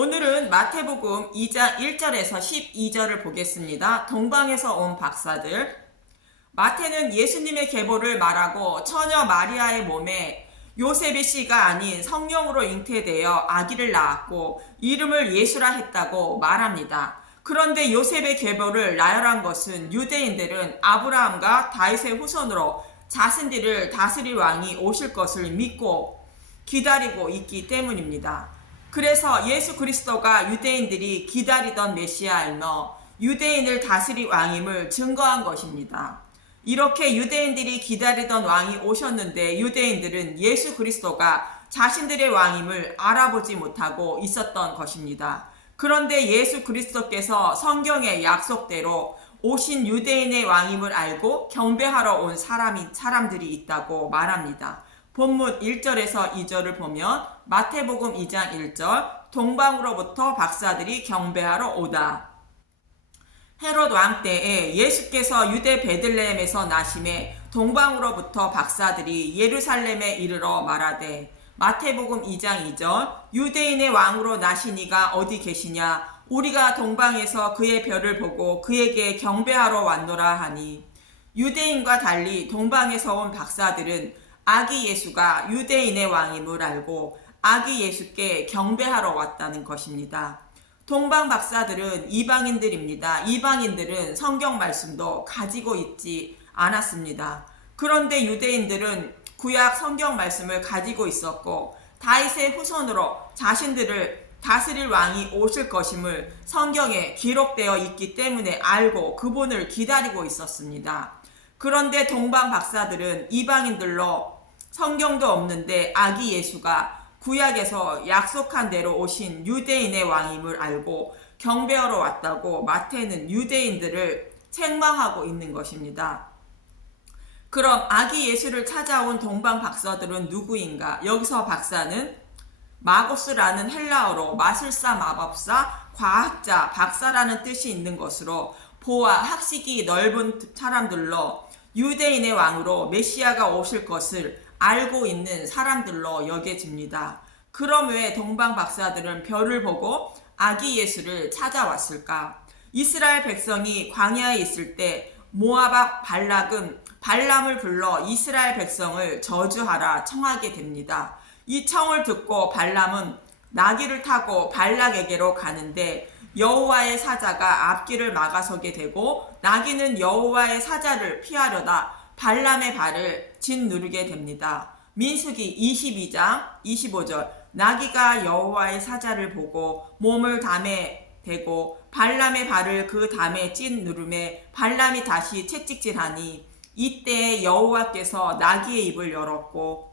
오늘은 마태복음 2장 1절에서 12절을 보겠습니다. 동방에서 온 박사들. 마태는 예수님의 계보를 말하고 처녀 마리아의 몸에 요셉의 씨가 아닌 성령으로 잉태되어 아기를 낳았고 이름을 예수라 했다고 말합니다. 그런데 요셉의 계보를 나열한 것은 유대인들은 아브라함과 다윗의 후손으로 자신들을 다스릴 왕이 오실 것을 믿고 기다리고 있기 때문입니다. 그래서 예수 그리스도가 유대인들이 기다리던 메시아이며 유대인을 다스릴 왕임을 증거한 것입니다. 이렇게 유대인들이 기다리던 왕이 오셨는데 유대인들은 예수 그리스도가 자신들의 왕임을 알아보지 못하고 있었던 것입니다. 그런데 예수 그리스도께서 성경의 약속대로 오신 유대인의 왕임을 알고 경배하러 온 사람들이 있다고 말합니다. 본문 1절에서 2절을 보면 마태복음 2장 1절 동방으로부터 박사들이 경배하러 오다. 헤롯 왕 때에 예수께서 유대 베들레헴에서 나심에 동방으로부터 박사들이 예루살렘에 이르러 말하되 마태복음 2장 2절 유대인의 왕으로 나신 이가 어디 계시냐 우리가 동방에서 그의 별을 보고 그에게 경배하러 왔노라 하니 유대인과 달리 동방에서 온 박사들은 아기 예수가 유대인의 왕임을 알고 아기 예수께 경배하러 왔다는 것입니다. 동방 박사들은 이방인들입니다. 이방인들은 성경 말씀도 가지고 있지 않았습니다. 그런데 유대인들은 구약 성경 말씀을 가지고 있었고 다윗의 후손으로 자신들을 다스릴 왕이 오실 것임을 성경에 기록되어 있기 때문에 알고 그분을 기다리고 있었습니다. 그런데 동방 박사들은 이방인들로 성경도 없는데 아기 예수가 구약에서 약속한 대로 오신 유대인의 왕임을 알고 경배하러 왔다고 마태는 유대인들을 책망하고 있는 것입니다. 그럼 아기 예수를 찾아온 동방 박사들은 누구인가? 여기서 박사는 마고스라는 헬라어로 마술사, 마법사, 과학자, 박사라는 뜻이 있는 것으로 보아, 학식이 넓은 사람들로 유대인의 왕으로 메시아가 오실 것을 알고 있는 사람들로 여겨집니다. 그럼 왜 동방 박사들은 별을 보고 아기 예수를 찾아왔을까? 이스라엘 백성이 광야에 있을 때 모압 발락은 발람을 불러 이스라엘 백성을 저주하라 청하게 됩니다. 이 청을 듣고 발람은 나귀를 타고 발락에게로 가는데 여호와의 사자가 앞길을 막아서게 되고 나귀는 여호와의 사자를 피하려다 발람의 발을 짓누르게 됩니다. 민수기 22장 25절 나귀가 여호와의 사자를 보고 몸을 담에 대고 발람의 발을 그 담에 짓누르매 발람이 다시 채찍질하니 이때 여호와께서 나귀의 입을 열었고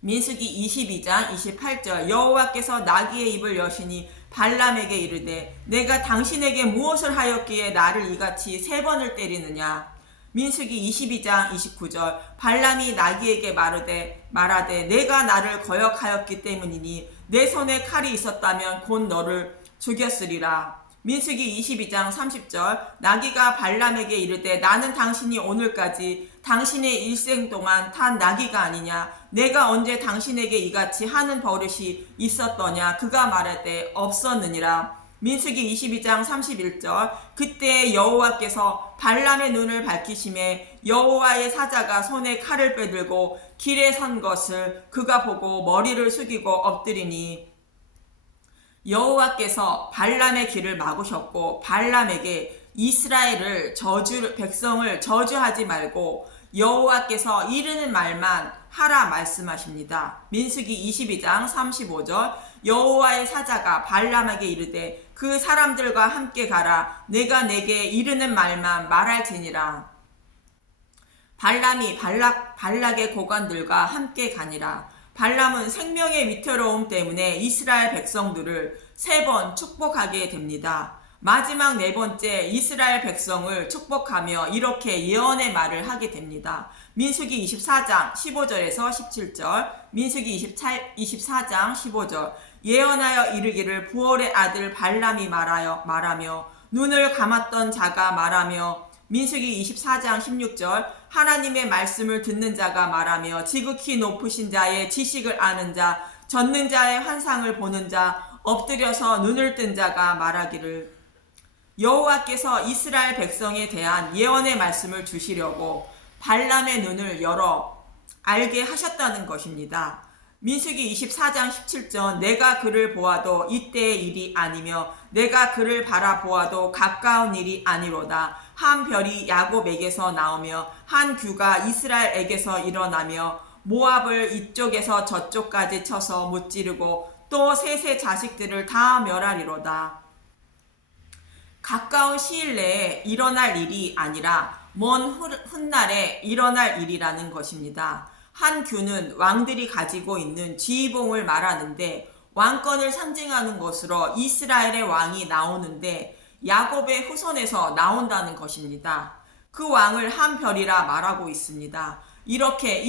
민수기 22장 28절 여호와께서 나귀의 입을 여시니 발람에게 이르되 내가 당신에게 무엇을 하였기에 나를 이같이 3번을 때리느냐 민수기 22장 29절 발람이 나귀에게 말하되 내가 나를 거역하였기 때문이니 내 손에 칼이 있었다면 곧 너를 죽였으리라. 민수기 22장 30절 나귀가 발람에게 이르되 나는 당신이 오늘까지 당신의 일생 동안 탄 나귀가 아니냐 내가 언제 당신에게 이같이 하는 버릇이 있었더냐 그가 말하되 없었느니라. 민수기 22장 31절 그때 여호와께서 발람의 눈을 밝히심에 여호와의 사자가 손에 칼을 빼들고 길에 선 것을 그가 보고 머리를 숙이고 엎드리니 여호와께서 발람의 길을 막으셨고 발람에게 이스라엘을 백성을 저주하지 말고 여호와께서 이르는 말만 하라 말씀하십니다. 민수기 22장 35절 여호와의 사자가 발람에게 이르되 그 사람들과 함께 가라 내가 내게 이르는 말만 말할지니라. 발람이 발락의 고관들과 함께 가니라. 발람은 생명의 위태로움 때문에 이스라엘 백성들을 3번 축복하게 됩니다. 마지막 4번째 이스라엘 백성을 축복하며 이렇게 예언의 말을 하게 됩니다. 민수기 24장 15절에서 17절 민수기 24장 15절 예언하여 이르기를 부올의 아들 발람이 말하며 눈을 감았던 자가 말하며 민수기 24장 16절 하나님의 말씀을 듣는 자가 말하며 지극히 높으신 자의 지식을 아는 자 젖는 자의 환상을 보는 자 엎드려서 눈을 뜬 자가 말하기를 여호와께서 이스라엘 백성에 대한 예언의 말씀을 주시려고 발람의 눈을 열어 알게 하셨다는 것입니다. 민수기 24장 17절 내가 그를 보아도 이때의 일이 아니며 내가 그를 바라보아도 가까운 일이 아니로다. 한 별이 야곱에게서 나오며 한 규가 이스라엘에게서 일어나며 모압을 이쪽에서 저쪽까지 쳐서 무찌르고 또 셋의 자식들을 다 멸하리로다. 가까운 시일 내에 일어날 일이 아니라 먼 훗날에 일어날 일이라는 것입니다. 한 규는 왕들이 가지고 있는 지휘봉을 말하는데 왕권을 상징하는 것으로 이스라엘의 왕이 나오는데 야곱의 후손에서 나온다는 것입니다. 그 왕을 한 별이라 말하고 있습니다. 이렇게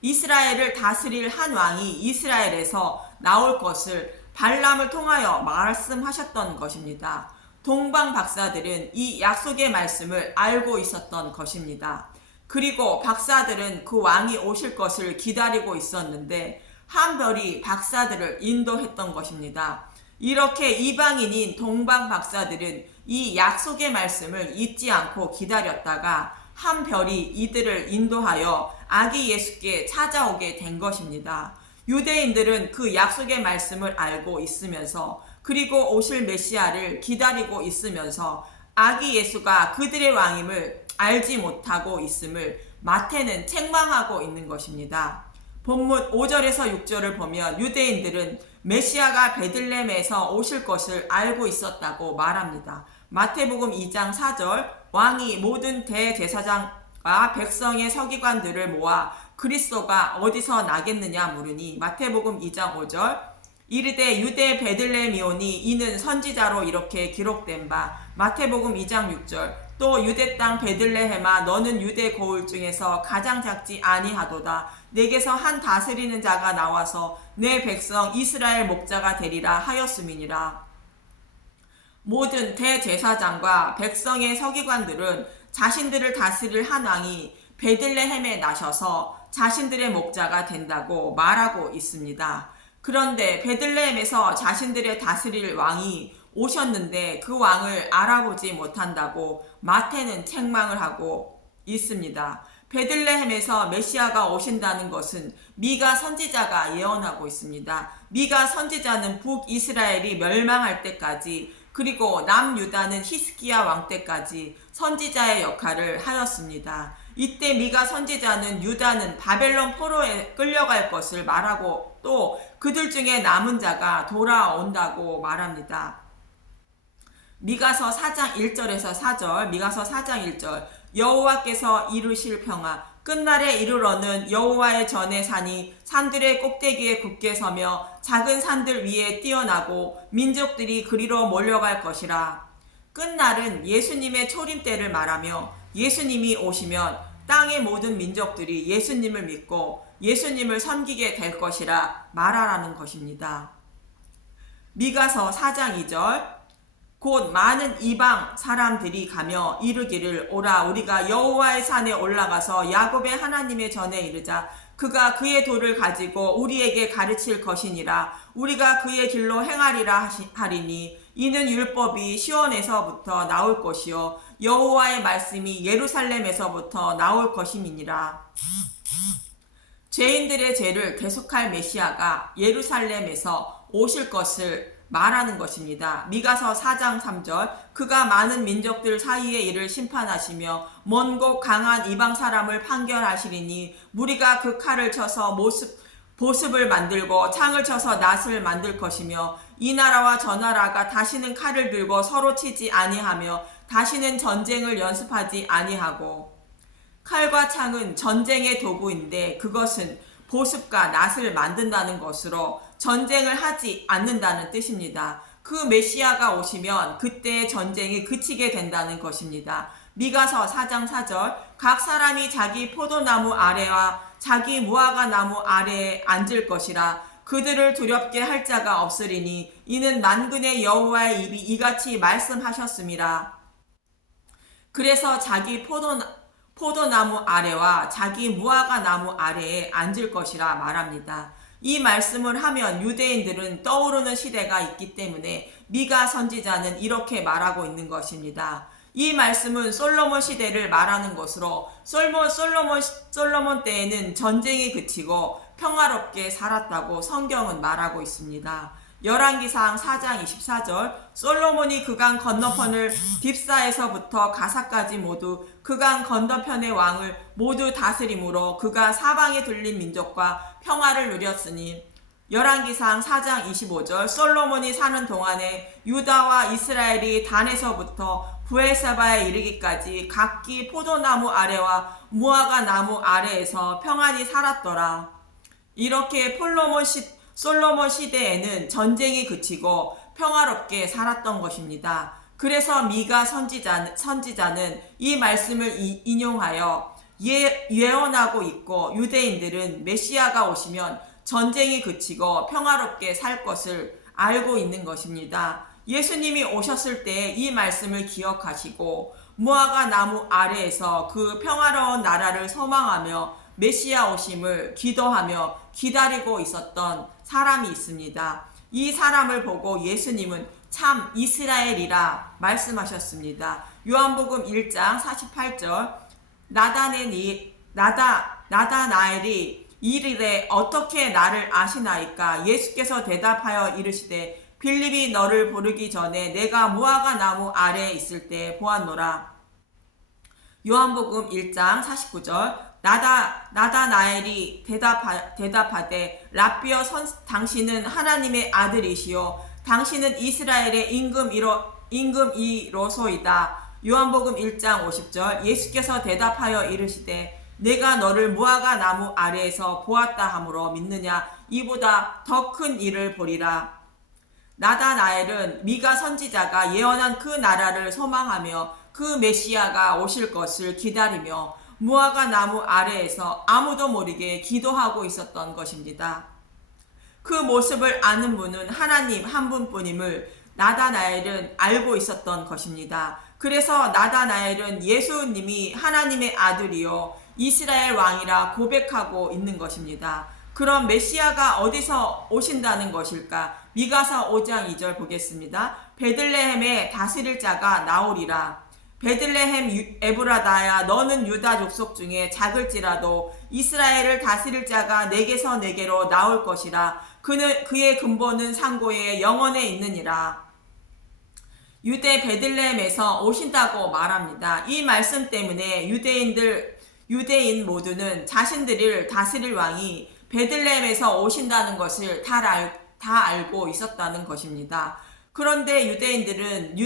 이스라엘을 다스릴 한 왕이 이스라엘에서 나올 것을 발람을 통하여 말씀하셨던 것입니다. 동방 박사들은 이 약속의 말씀을 알고 있었던 것입니다. 그리고 박사들은 그 왕이 오실 것을 기다리고 있었는데 한 별이 박사들을 인도했던 것입니다. 이렇게 이방인인 동방 박사들은 이 약속의 말씀을 잊지 않고 기다렸다가 한 별이 이들을 인도하여 아기 예수께 찾아오게 된 것입니다. 유대인들은 그 약속의 말씀을 알고 있으면서 그리고 오실 메시아를 기다리고 있으면서 아기 예수가 그들의 왕임을 알지 못하고 있음을 마태는 책망하고 있는 것입니다. 본문 5절에서 6절을 보면 유대인들은 메시아가 베들레헴에서 오실 것을 알고 있었다고 말합니다. 마태복음 2장 4절 왕이 모든 대제사장과 백성의 서기관들을 모아 그리스도가 어디서 나겠느냐 물으니 마태복음 2장 5절 이르되 유대 베들레헴이오니 이는 선지자로 이렇게 기록된 바 마태복음 2장 6절 또 유대 땅 베들레헴아 너는 유대 고을 중에서 가장 작지 아니하도다 내게서 한 다스리는 자가 나와서 내 백성 이스라엘 목자가 되리라 하였음이니라. 모든 대제사장과 백성의 서기관들은 자신들을 다스릴 한 왕이 베들레헴에 나셔서 자신들의 목자가 된다고 말하고 있습니다. 그런데 베들레헴에서 자신들의 다스릴 왕이 오셨는데 그 왕을 알아보지 못한다고 마태는 책망을 하고 있습니다. 베들레헴에서 메시아가 오신다는 것은 미가 선지자가 예언하고 있습니다. 미가 선지자는 북이스라엘이 멸망할 때까지 그리고 남유다는 히스기야 왕 때까지 선지자의 역할을 하였습니다. 이때 미가 선지자는 유다는 바벨론 포로에 끌려갈 것을 말하고 또 그들 중에 남은 자가 돌아온다고 말합니다. 미가서 4장 1절에서 4절 미가서 4장 1절 여호와께서 이루실 평화 끝날에 이르러는 여호와의 전의 산이 산들의 꼭대기에 굳게 서며 작은 산들 위에 뛰어나고 민족들이 그리로 몰려갈 것이라. 끝날은 예수님의 초림 때를 말하며 예수님이 오시면 땅의 모든 민족들이 예수님을 믿고 예수님을 섬기게 될 것이라 말하라는 것입니다. 미가서 4장 2절 곧 많은 이방 사람들이 가며 이르기를 오라 우리가 여호와의 산에 올라가서 야곱의 하나님의 전에 이르자 그가 그의 도를 가지고 우리에게 가르칠 것이니라. 우리가 그의 길로 행하리라 하리니 이는 율법이 시온에서부터 나올 것이요 여호와의 말씀이 예루살렘에서부터 나올 것임이니라. 죄인들의 죄를 계속할 메시아가 예루살렘에서 오실 것을 말하는 것입니다. 미가서 4장 3절 그가 많은 민족들 사이에 이를 심판하시며 먼 곳 강한 이방 사람을 판결하시리니 무리가 그 칼을 쳐서 보습을 만들고 창을 쳐서 낫을 만들 것이며 이 나라와 저 나라가 다시는 칼을 들고 서로 치지 아니하며 다시는 전쟁을 연습하지 아니하고. 칼과 창은 전쟁의 도구인데 그것은 보습과 낫을 만든다는 것으로 전쟁을 하지 않는다는 뜻입니다. 그 메시아가 오시면 그때 전쟁이 그치게 된다는 것입니다. 미가서 4장 4절 각 사람이 자기 포도나무 아래와 자기 무화과 나무 아래에 앉을 것이라. 그들을 두렵게 할 자가 없으리니 이는 만군의 여호와의 입이 이같이 말씀하셨음이라. 그래서 자기 포도나무 아래와 자기 무화과 나무 아래에 앉을 것이라 말합니다. 이 말씀을 하면 유대인들은 떠오르는 시대가 있기 때문에 미가 선지자는 이렇게 말하고 있는 것입니다. 이 말씀은 솔로몬 시대를 말하는 것으로 솔로몬 때에는 전쟁이 그치고 평화롭게 살았다고 성경은 말하고 있습니다. 열왕기상 4장 24절 솔로몬이 그강 건너편을 딥사에서부터 가사까지 모두 그강 건너편의 왕을 모두 다스림으로 그가 사방에 들린 민족과 평화를 누렸으니 열왕기상 4장 25절 솔로몬이 사는 동안에 유다와 이스라엘이 단에서부터 부엘세바에 이르기까지 각기 포도나무 아래와 무화과 나무 아래에서 평안히 살았더라. 이렇게 솔로몬 시대에는 전쟁이 그치고 평화롭게 살았던 것입니다. 그래서 미가 선지자는 이 말씀을 인용하여 예언하고 있고 유대인들은 메시아가 오시면 전쟁이 그치고 평화롭게 살 것을 알고 있는 것입니다. 예수님이 오셨을 때 이 말씀을 기억하시고 무화과 나무 아래에서 그 평화로운 나라를 소망하며 메시아 오심을 기도하며 기다리고 있었던 사람이 있습니다. 이 사람을 보고 예수님은 참 이스라엘이라 말씀하셨습니다. 요한복음 1장 48절 나다나엘이 이르되 어떻게 나를 아시나이까? 예수께서 대답하여 이르시되 빌립이 너를 부르기 전에 내가 무화과 나무 아래에 있을 때 보았노라. 요한복음 1장 49절 나다나엘이 대답하되 랍비여 당신은 하나님의 아들이시요 당신은 이스라엘의 임금이로소이다. 요한복음 1장 50절 예수께서 대답하여 이르시되 내가 너를 무화과 나무 아래에서 보았다 하므로 믿느냐? 이보다 더 큰 일을 보리라. 나다나엘은 미가 선지자가 예언한 그 나라를 소망하며 그 메시아가 오실 것을 기다리며 무화과 나무 아래에서 아무도 모르게 기도하고 있었던 것입니다. 그 모습을 아는 분은 하나님 한 분뿐임을 나다나엘은 알고 있었던 것입니다. 그래서 나다나엘은 예수님이 하나님의 아들이요 이스라엘 왕이라 고백하고 있는 것입니다. 그럼 메시아가 어디서 오신다는 것일까? 미가서 5장 2절 보겠습니다. 베들레헴에 다스릴 자가 나오리라. 베들레헴 에브라다야 너는 유다 족속 중에 작을지라도 이스라엘을 다스릴 자가 내게서 내게로 나올 것이라. 그의 근본은 상고에 영원에 있느니라. 유대 베들레헴에서 오신다고 말합니다. 이 말씀 때문에 유대인 모두는 자신들을 다스릴 왕이 베들레헴에서 오신다는 것을 다 알고 있었다는 것입니다. 그런데 유대인들은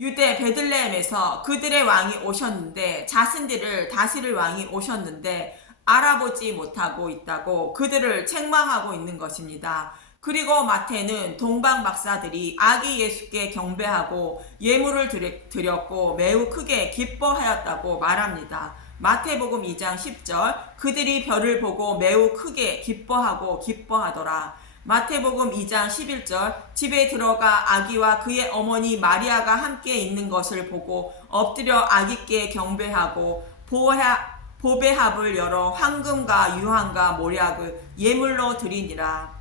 유대 베들레헴에서 그들의 왕이 오셨는데 자신들을 다스릴 왕이 오셨는데 알아보지 못하고 있다고 그들을 책망하고 있는 것입니다. 그리고 마태는 동방 박사들이 아기 예수께 경배하고 예물을 드렸고 매우 크게 기뻐하였다고 말합니다. 마태복음 2장 10절 그들이 별을 보고 매우 크게 기뻐하더라. 마태복음 2장 11절 집에 들어가 아기와 그의 어머니 마리아가 함께 있는 것을 보고 엎드려 아기께 경배하고 보배합을 열어 황금과 유황과 모략을 예물로 드리니라.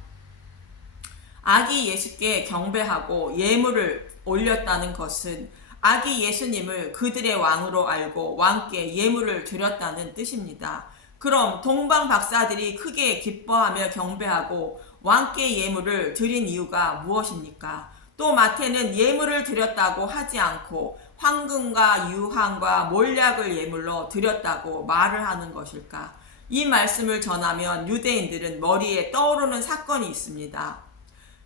아기 예수께 경배하고 예물을 올렸다는 것은 아기 예수님을 그들의 왕으로 알고 왕께 예물을 드렸다는 뜻입니다. 그럼 동방 박사들이 크게 기뻐하며 경배하고 왕께 예물을 드린 이유가 무엇입니까? 또 마태는 예물을 드렸다고 하지 않고 황금과 유황과 몰약을 예물로 드렸다고 말을 하는 것일까? 이 말씀을 전하면 유대인들은 머리에 떠오르는 사건이 있습니다.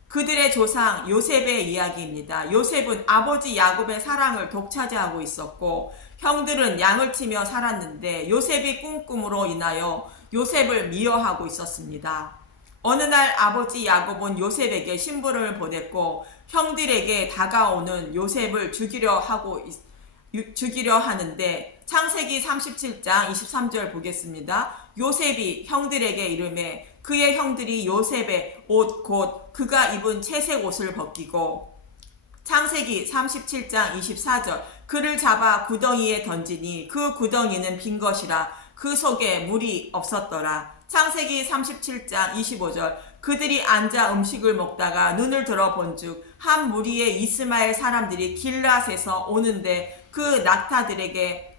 그들의 조상 요셉의 이야기입니다. 요셉은 아버지 야곱의 사랑을 독차지하고 있었고 형들은 양을 치며 살았는데 요셉이 꿈꾸므로 인하여 요셉을 미워하고 있었습니다. 어느 날 아버지 야곱은 요셉에게 신부를 보냈고 형들에게 다가오는 요셉을 죽이려 하는데 창세기 37장 23절 보겠습니다. 요셉이 형들에게 이르매 그의 형들이 요셉의 옷 곧 그가 입은 채색 옷을 벗기고 창세기 37장 24절 그를 잡아 구덩이에 던지니 그 구덩이는 빈 것이라 그 속에 물이 없었더라. 창세기 37장 25절. 그들이 앉아 음식을 먹다가 눈을 들어 본즉 한 무리의 이스마엘 사람들이 길앗에서 오는데 그 낙타들에게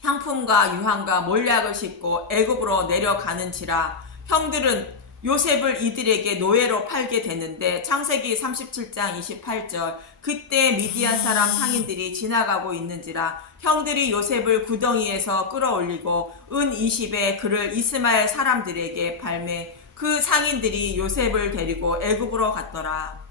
향품과 유황과 몰약을 싣고 애굽으로 내려가는지라. 형들은 요셉을 이들에게 노예로 팔게 되는데 창세기 37장 28절. 그때 미디안 사람 상인들이 지나가고 있는지라. 형들이 요셉을 구덩이에서 끌어올리고 은 20에 그를 이스마엘 사람들에게 팔매 그 상인들이 요셉을 데리고 애굽으로 갔더라.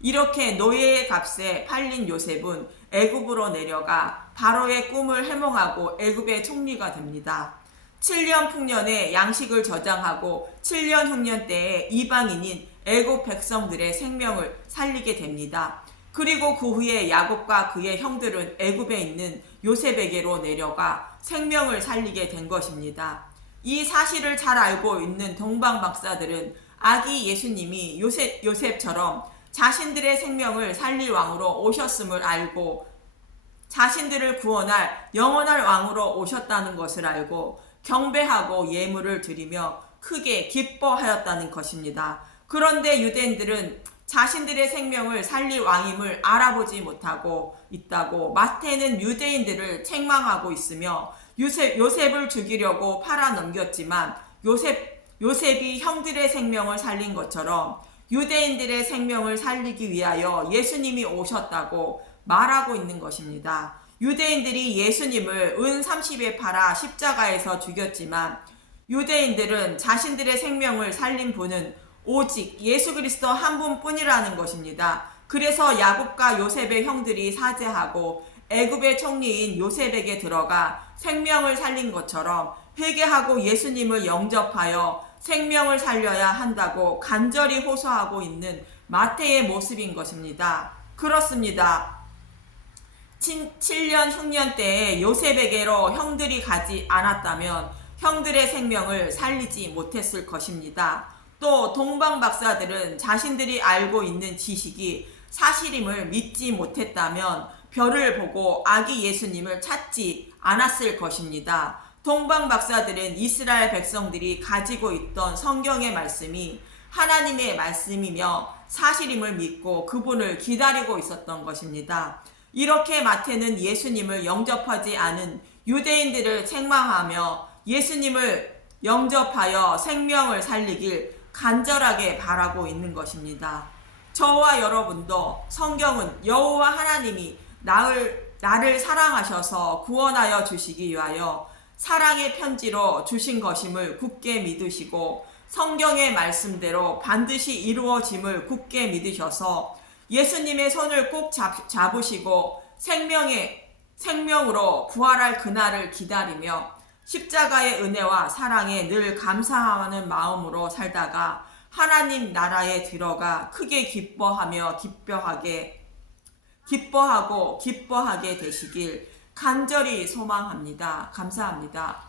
이렇게 노예의 값에 팔린 요셉은 애굽으로 내려가 바로의 꿈을 해몽하고 애굽의 총리가 됩니다. 7년 풍년에 양식을 저장하고 7년 흉년 때에 이방인인 애굽 백성들의 생명을 살리게 됩니다. 그리고 그 후에 야곱과 그의 형들은 애굽에 있는 요셉에게로 내려가 생명을 살리게 된 것입니다. 이 사실을 잘 알고 있는 동방 박사들은 아기 예수님이 요셉처럼 자신들의 생명을 살릴 왕으로 오셨음을 알고 자신들을 구원할 영원할 왕으로 오셨다는 것을 알고 경배하고 예물을 드리며 크게 기뻐하였다는 것입니다. 그런데 유대인들은 자신들의 생명을 살릴 왕임을 알아보지 못하고 있다고 마태는 유대인들을 책망하고 있으며 요셉을 죽이려고 팔아 넘겼지만 요셉이 형들의 생명을 살린 것처럼 유대인들의 생명을 살리기 위하여 예수님이 오셨다고 말하고 있는 것입니다. 유대인들이 예수님을 은 30에 팔아 십자가에서 죽였지만 유대인들은 자신들의 생명을 살린 분은 오직 예수 그리스도 한 분뿐이라는 것입니다. 그래서 야곱과 요셉의 형들이 사죄하고 애굽의 총리인 요셉에게 들어가 생명을 살린 것처럼 회개하고 예수님을 영접하여 생명을 살려야 한다고 간절히 호소하고 있는 마태의 모습인 것입니다. 그렇습니다. 7년 흉년 때에 요셉에게로 형들이 가지 않았다면 형들의 생명을 살리지 못했을 것입니다. 또 동방 박사들은 자신들이 알고 있는 지식이 사실임을 믿지 못했다면 별을 보고 아기 예수님을 찾지 않았을 것입니다. 동방 박사들은 이스라엘 백성들이 가지고 있던 성경의 말씀이 하나님의 말씀이며 사실임을 믿고 그분을 기다리고 있었던 것입니다. 이렇게 마태는 예수님을 영접하지 않은 유대인들을 책망하며 예수님을 영접하여 생명을 살리길 간절하게 바라고 있는 것입니다. 저와 여러분도 성경은 여호와 하나님이 나를 사랑하셔서 구원하여 주시기 위하여 사랑의 편지로 주신 것임을 굳게 믿으시고 성경의 말씀대로 반드시 이루어짐을 굳게 믿으셔서 예수님의 손을 꼭 잡으시고 생명으로 부활할 그날을 기다리며 십자가의 은혜와 사랑에 늘 감사하는 마음으로 살다가 하나님 나라에 들어가 크게 기뻐하게 되시길 간절히 소망합니다. 감사합니다.